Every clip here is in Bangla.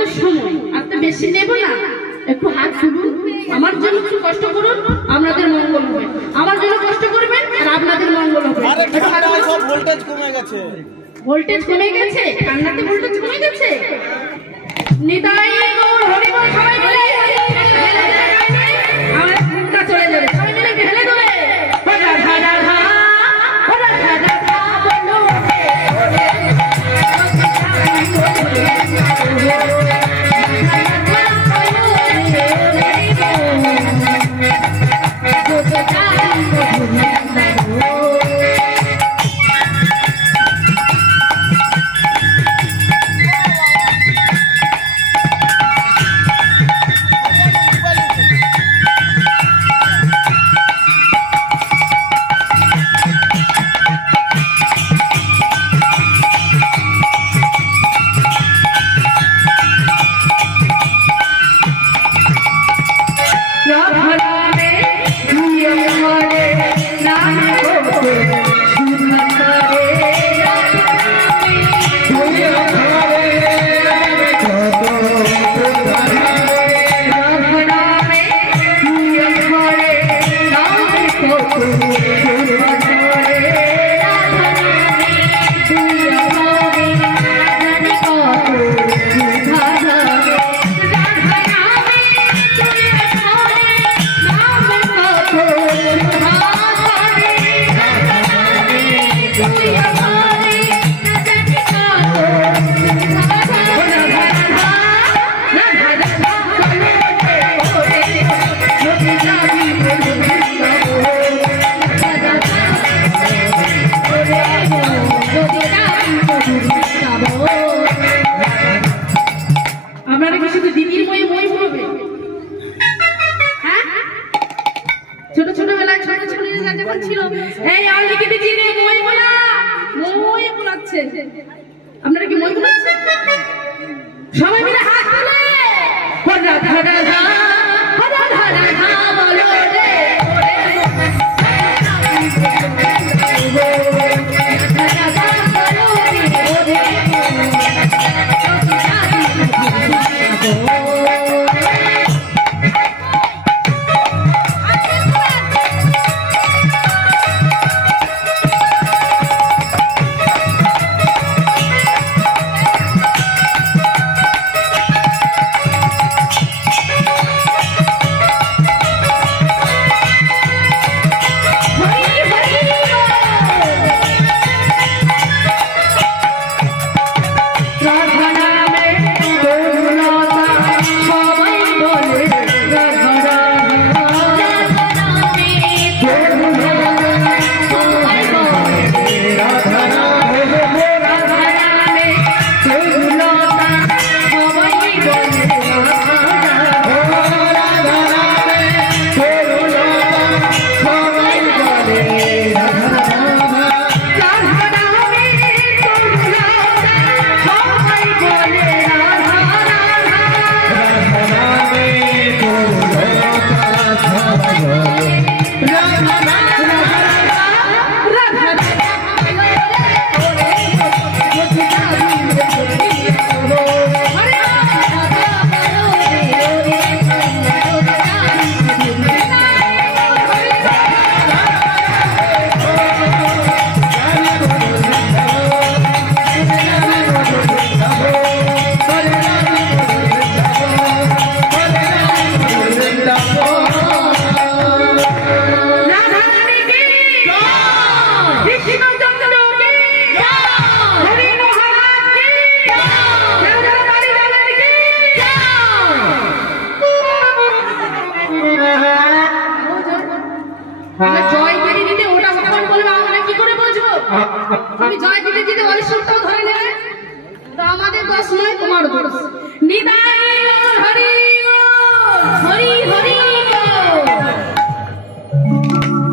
তো সময় আর তো বেশি নেব না, একটু হাত তুলুন, আমার জন্য একটু কষ্ট করুন, আপনাদের মঙ্গল হবে। আমার জন্য কষ্ট করবেন আর আপনাদের মঙ্গল হবে। সব ভোল্টেজ কমে গেছে, ভোল্টেজ কমে গেছে, ঠান্ডাতে ভোল্টেজ কমে গেছে। নিতাই গৌর হরি বল, সবাই মিলে আমার ঘুমটা চলে যাবে, সবাই মিলে ঢেলে দেবে। রাধা রাধা রাধা রাধা বলো আপনারা কি মই বলাচ্ছেন? সবাই মিলে হাত তুলে রাধা রাধা রাধা রাধা বলো রে তুমি জয় দিতে দিতে অরিষ্টটাও ধরে নেবে তো আমাদের দোষ নয়, তোমার দোষ। নিতাই হরি হরি হরি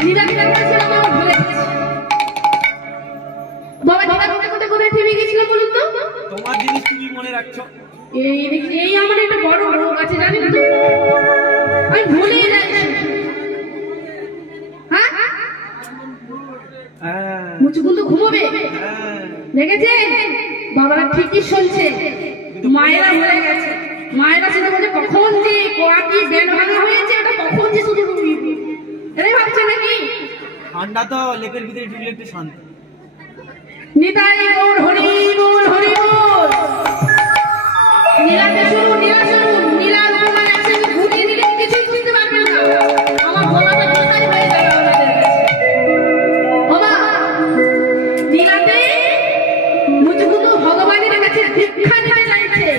নিদা নিদা করেছিলাম, আমার ভুলে গেছি বাবা। নিদা কোথায় কোথায় কোথায় থেমে গেছিল বলুন তো? তোমার জিনিস তুমি মনে রাখছো। এই আমার একটা বড় রোগ আছে জানেন তো, আমি ভুলে যাচ্ছি। মুচুকুন তো ঘুমোবে, দেখেছে বাবারা ঠিকই শুনছে। মায়েরা হয়ে গেছে, মায়েরা শুধু বলছে কখন যে কোয়াটি বেল ভাঙা হয়েছে, এটা কখন যে শুধু এটাই ভাবছে নাকি। ঠান্ডা তো লেপের ভিতরে ঢুকলে একটু শান্তি। নিতাই গৌর হরি বল হরি বল। নীলাকে শুনুন, নীলা শুনুন, নীলার উপর একসাথে ঘুরিয়ে দিলে কিছুই বুঝতে পারবেন না। আমার গলাটা কোথায় হয়ে যাবে আপনাদের কাছে। বাবা নীলাতে মুচকুন্দ ভগবানের কাছে ভিক্ষা নিতে চাইছে।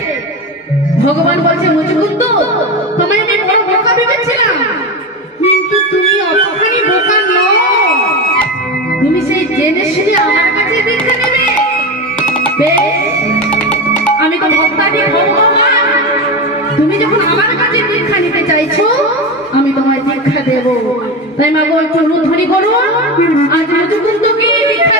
ভগবান বলছে মুচকুন্দ তোমায় আমি বড় বোকা ভেবেছিলাম, কিন্তু তুমি অতখানি বোকা নও। তুমি সেই জেনে শুনে আমার কাছে ভিক্ষা নেবে। বেশ, আমি তো ভক্তাদি ভগবান, তুমি যখন আমার কাছে ভিক্ষা নিতে চাইছো আমি তোমায় ভিক্ষা দেব। তাই মা গো একটু অনুধ্বনি করুন, আজ মুচকুন্দকে ভিক্ষা